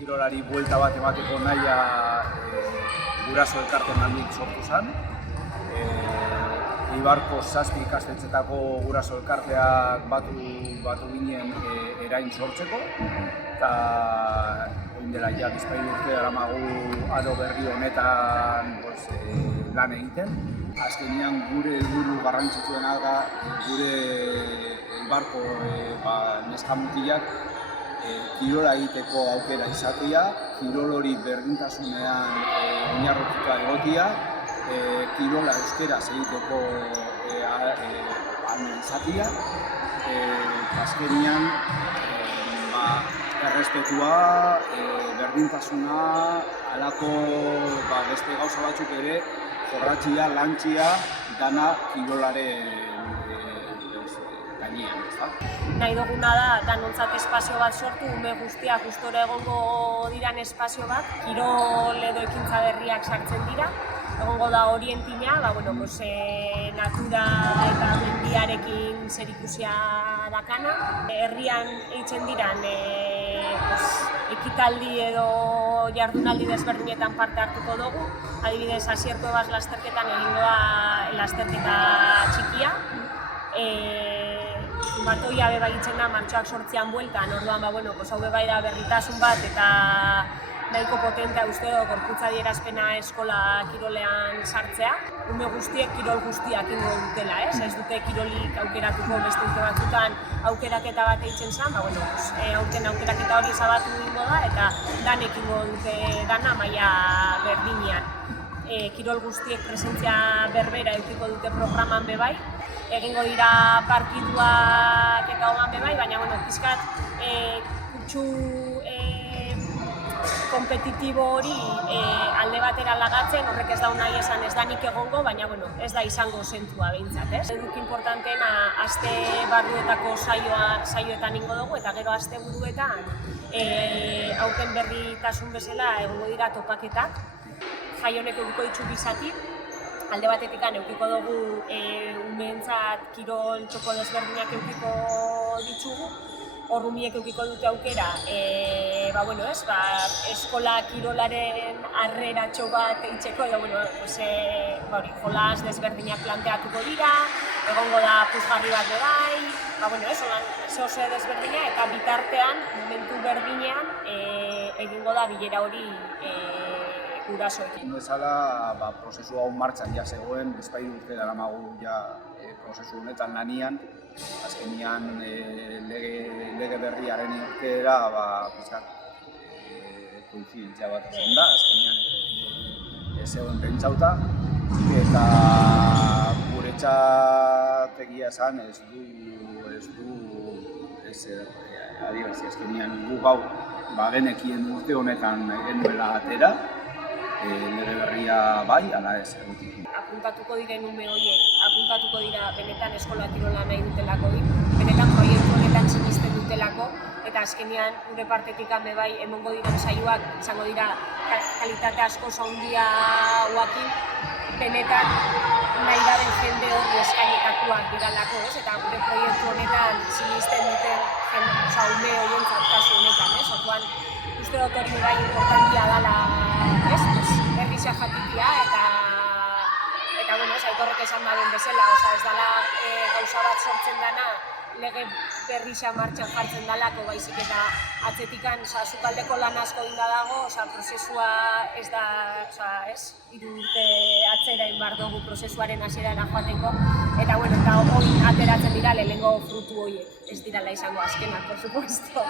kirolari buelta bat emateko nahia guraso elkarten aldik sortu zen. Eibarko 7 ikastetxetako guraso elkarteak batu ginen erain sortzeko, eta oin dela ja bizpahiru urte daramagu aro berri honetan lan egiten. Azkenean gure helburu garrantzitsuena da gure Eibarko neska mutilak kirola egiteko aukera izatea, kirol hori berdintasunean oinarrituta egotea, kirola euskeraz egiteko ahalmen izatea, azkenean errespetua, berdintasuna, halako beste gauza batzuk ere jorratxia, lantxia, dana kirolaren gainean, ezta? Nahi duguna da, danontzat espazio bat sortu, ume guztiak gustora egongo diran espazio bat, kirol edo ekintza berriak sartzen dira. Egongo da orientina, natura eta mendiarekin zerikusia dakana. Herrian eitzen diran ekitaldi edo jardunaldi desberdinetan parte hartuko dugu. Adibidez, Asier Cuevas lasterketan egingo da lasterketa txikia. Martoia beba egiten da martxoak 8an bueltan, orduan hau beba da berritasun bat eta nahiko potentea uste dut gorputza adierazpena eskola kirolean sartzea. Ume guztiek kirol guztiak ingo dutela, ez dute kirolik aukeratuko beste urte batzutan aukeraketa bat eitzen zen, aurten aukeraketa hori zabatu ingo da eta danek ingo dute dana maila berdinean. Kirol guztiek presentzia berbera edukiko dute programan bebai, egingo dira partiduak eta hogan bebai, baina pizkat kutsu kompetitibo hori alde batera lagatzen, horrek ez da nahi esan ez da nik egongo, baina ez da izango zentua behintzat, ez? Eduk importanteena aste barruetako saioetan ingo dugu eta gero aste buruetan aurten berritasun bezala egongo dira topaketak. Jai honek edukiko ditu bizati, alde batetik edukiko dugu umeentzat kirol txoko desberdinak edukiko ditugu. Horrumiek edukiko dute aukera, eskola kirolaren harreratxo bat eitzeko, jolas desberdinak planteatuko dira, egongo da puzgarri bat bebai, zehose desberdina eta bitartean, momentu berdinean, egingo da bilera hori gurasoekin. Bezala, prozesu hau martxan ja zegoen, bizpahiru urte daramagu prozesu honetan lanian, azkenean lege berriaren urtera koinzidentzia bat zen da, azkenean ez egon pentsauta, eta guretzat egia esan ez du adierazi, azkenean gu gau genekien urte honetan genuela atera, lege berria bai, ala ez egotik. Apuntatuko diren ume horiek, apuntatuko dira benetan eskola kirola nahi dutelako, benetan proiektu honetan sinisten dutelako, eta azkenean gure partetik bai emongo diren saioak izango dira kalitate asko handia guakin, benetan nahi daben jende hori eskainetakoak diralako, eta gure proiektu honetan sinisten duten ume horientzat kasu honetan, orduan uste dut hori bai importantia dela berrizia jatitia eta Aitorrek esan baden bezala, ez dela gauza bat sortzen dana lege berrizia martxan jartzen dalako, baizik eta atzetikan sukaldeko lan asko dinda dago, prozesua ez da, 3 urte atzera inbar dugu prozesuaren hasierara joateko, eta hori ateratzen dira lehenengo frutu horiek, ez dirala izango azkenak, por supuesto.